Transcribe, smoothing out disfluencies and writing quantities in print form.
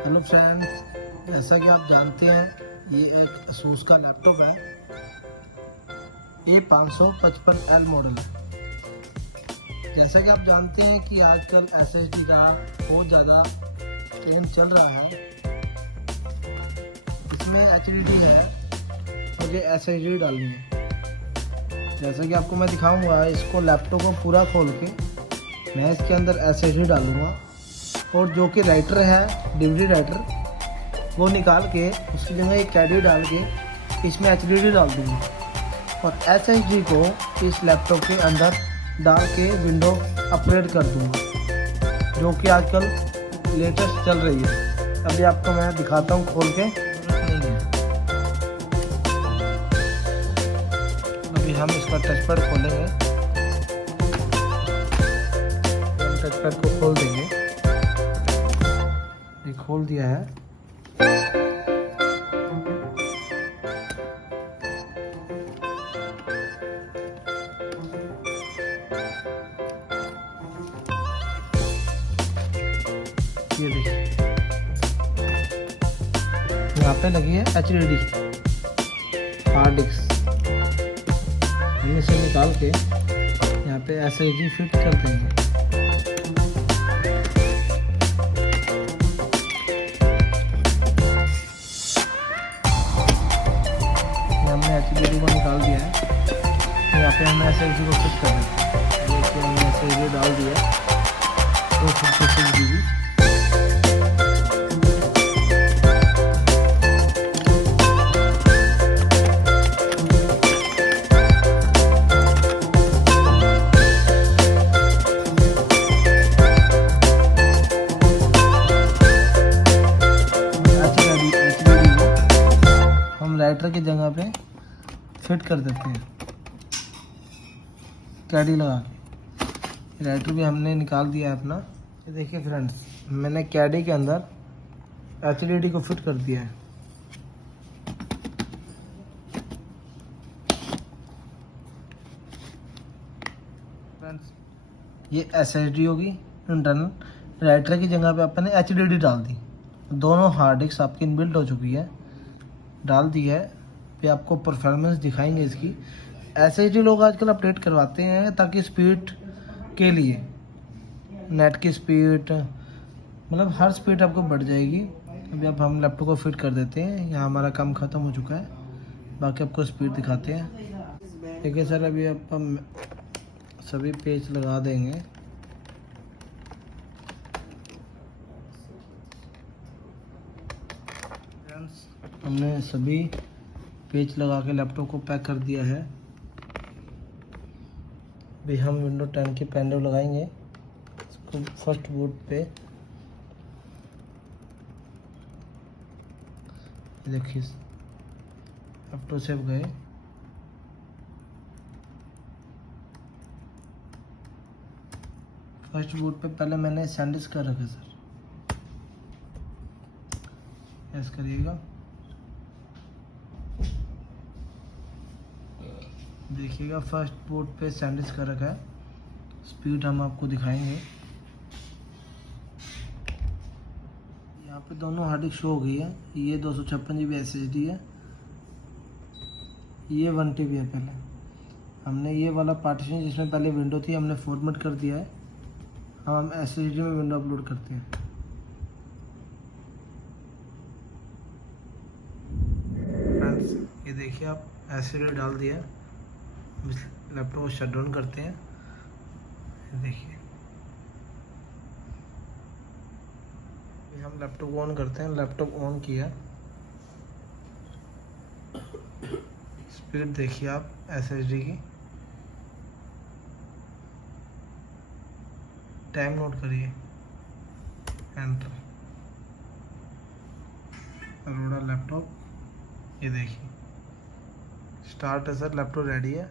Hello friends, जैसा कि आप जानते हैं ये एक asus का लैपटॉप है। ये 555L मॉडल है। जैसा कि आप जानते हैं कि आजकल SSD का बहुत ज़्यादा ट्रेंड चल रहा है। इसमें HDD है, मुझे SSD डालनी है। जैसा कि आपको मैं दिखाऊंगा, इसको लैपटॉप को पूरा खोल के मैं इसके अंदर SSD डालूंगा और जो कि राइटर है DVD राइटर वो निकाल के उसकी जगह एक कैडी डाल के इसमें HDD डाल दूँगा और SSD को इस लैपटॉप के अंदर डाल के विंडो अपग्रेड कर दूँगा, जो कि आजकल लेटेस्ट चल रही है। अभी आपको मैं दिखाता हूँ खोल के। अभी हम इसका टचपैड खोलेंगे, हम टचपैड को खोल देंगे। ये खोल दिया है। ये देखिए यहाँ पे लगी है HDD हार्ड डिस्क। हम इसे निकाल के यहाँ पे SSD फिट कर देंगे। हमने HDD को निकाल दिया है। यहाँ पे हमने SSD को फिट कर देते हैं। देखिए हमने SSD डाल दिया 256 GB। राइटर की जगह पे फिट कर देते हैं कैडी लगा के। राइटर भी हमने निकाल दिया है अपना। ये देखिए फ्रेंड्स, मैंने कैडी के अंदर HDD को फिट कर दिया है। फ्रेंड्स, ये SSD होगी इंटरनल। राइटर की जगह पे अपने HDD डाल दी। दोनों हार्ड डिस्क आपकी इनबिल्ट हो चुकी है, डाल दी है। पे आपको परफॉर्मेंस दिखाएंगे इसकी। SSD लोग आजकल अपडेट करवाते हैं ताकि स्पीड के लिए, नेट की स्पीड मतलब हर स्पीड आपको बढ़ जाएगी। अभी अब हम लैपटॉप को फिट कर देते हैं। यहाँ हमारा काम ख़त्म हो चुका है, बाकी आपको स्पीड दिखाते हैं। देखिए सर, अभी हम सभी पेज लगा देंगे। हमने सभी पेज लगा के लैपटॉप को पैक कर दिया है। अभी हम विंडो 10 की पेन ड्राइव लगाएंगे इसको फर्स्ट बूट पे। देखिए लैपटॉप सेव गए। फर्स्ट बूट पे पहले मैंने सैंडिस्क कर रखा सर, ऐसा करिएगा। देखिएगा फर्स्ट बूट पे सैंडिस्क कर रखा है। स्पीड हम आपको दिखाएंगे। यहाँ पे दोनों हार्ड डिस्क शो हो गई है। ये 256 GB SSD है, ये 1 TB है। पहले हमने ये वाला पार्टीशन जिसमें पहले विंडो थी हमने फॉर्मेट कर दिया है। हम SSD में विंडो अपलोड करते हैं। फ्रेंड्स, ये देखिए आप SSD डाल दिया। लैपटॉप को शट डाउन करते हैं। देखिए हम लैपटॉप ऑन करते हैं। लैपटॉप ऑन किया, स्पीड देखिए आप SSD की। टाइम नोट करिए, एंटर। अरोड़ा लैपटॉप, ये देखिए स्टार्ट है सर, लैपटॉप रेडी है।